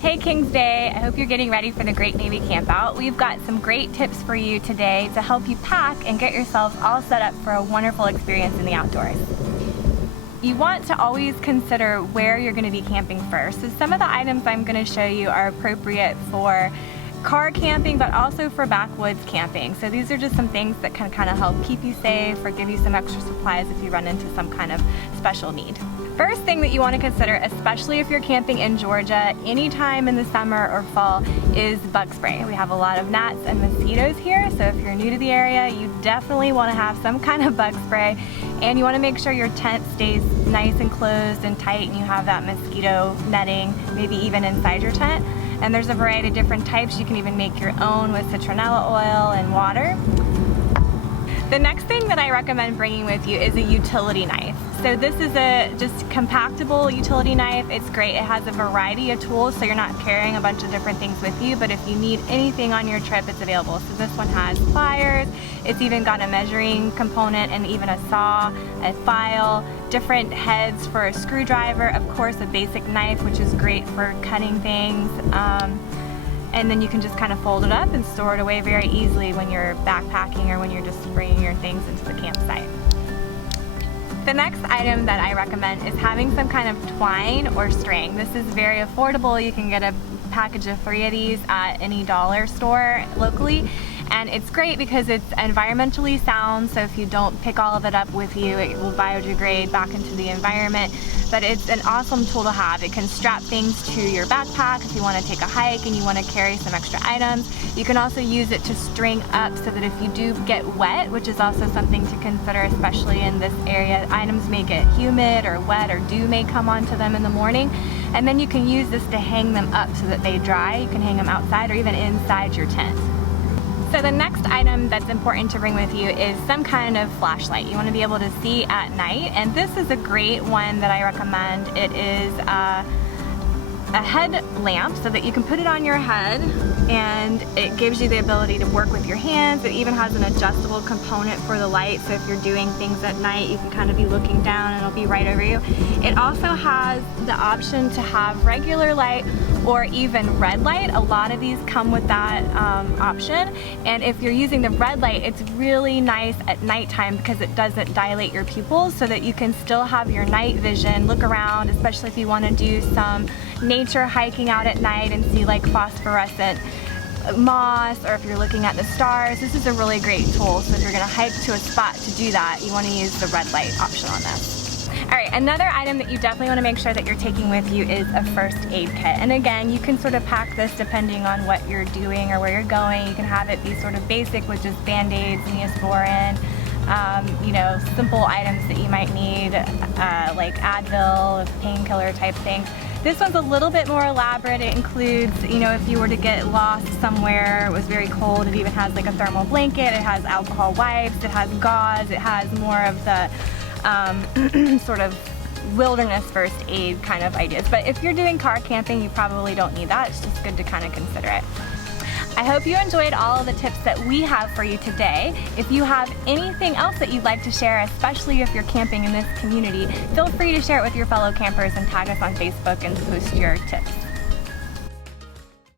Hey King's Day, I hope you're getting ready for the Great Navy Campout. We've got some great tips for you today to help you pack and get yourselves all set up for a wonderful experience in the outdoors. You want to always consider where you're going to be camping first. So some of the items I'm going to show you are appropriate for car camping, but also for backwoods camping. So these are just some things that can kind of help keep you safe or give you some extra supplies if you run into some kind of special need. First thing that you want to consider, especially if you're camping in Georgia, anytime in the summer or fall, is bug spray. We have a lot of gnats and mosquitoes here, so if you're new to the area, you definitely want to have some kind of bug spray, and you want to make sure your tent stays nice and closed and tight and you have that mosquito netting, maybe even inside your tent. And there's a variety of different types. You can even make your own with citronella oil and water. The next thing that I recommend bringing with you is a utility knife. So this is a just compactable utility knife. It's great. It has a variety of tools, so you're not carrying a bunch of different things with you, but if you need anything on your trip, it's available. So this one has pliers, it's even got a measuring component and even a saw, a file, different heads for a screwdriver, of course a basic knife, which is great for cutting things. And then you can just kind of fold it up and store it away very easily when you're backpacking or when you're just bringing your things into the campsite. The next item that I recommend is having some kind of twine or string. This is very affordable. You can get a package of 3 of these at any dollar store locally. And it's great because it's environmentally sound, so if you don't pick all of it up with you, it will biodegrade back into the environment. But it's an awesome tool to have. It can strap things to your backpack if you want to take a hike and you want to carry some extra items. You can also use it to string up so that if you do get wet, which is also something to consider, especially in this area, items may get humid or wet or dew may come onto them in the morning. And then you can use this to hang them up so that they dry. You can hang them outside or even inside your tent. So the next item that's important to bring with you is some kind of flashlight. You want to be able to see at night, and this is a great one that I recommend. It is a head lamp so that you can put it on your head and it gives you the ability to work with your hands. It even has an adjustable component for the light, so if you're doing things at night you can kind of be looking down and it'll be right over you. It also has the option to have regular light or even red light. A lot of these come with that option, and if you're using the red light, it's really nice at nighttime because it doesn't dilate your pupils, so that you can still have your night vision, look around, especially if you want to do some nature hiking out at night and see like phosphorescent moss, or if you're looking at the stars. This is a really great tool, so if you're going to hike to a spot to do that, you want to use the red light option on this. Alright, another item that you definitely want to make sure that you're taking with you is a first aid kit. And again, you can sort of pack this depending on what you're doing or where you're going. You can have it be sort of basic with just Band-Aids, Neosporin, you know, simple items that you might need, like Advil, painkiller type things. This one's a little bit more elaborate. It includes, you know, if you were to get lost somewhere, it was very cold, it even has like a thermal blanket, it has alcohol wipes, it has gauze, it has more of the sort of wilderness first aid kind of ideas. But if you're doing car camping, you probably don't need that. It's just good to kind of consider it. I hope you enjoyed all of the tips that we have for you today. If you have anything else that you'd like to share, especially if you're camping in this community, feel free to share it with your fellow campers and tag us on Facebook and post your tips.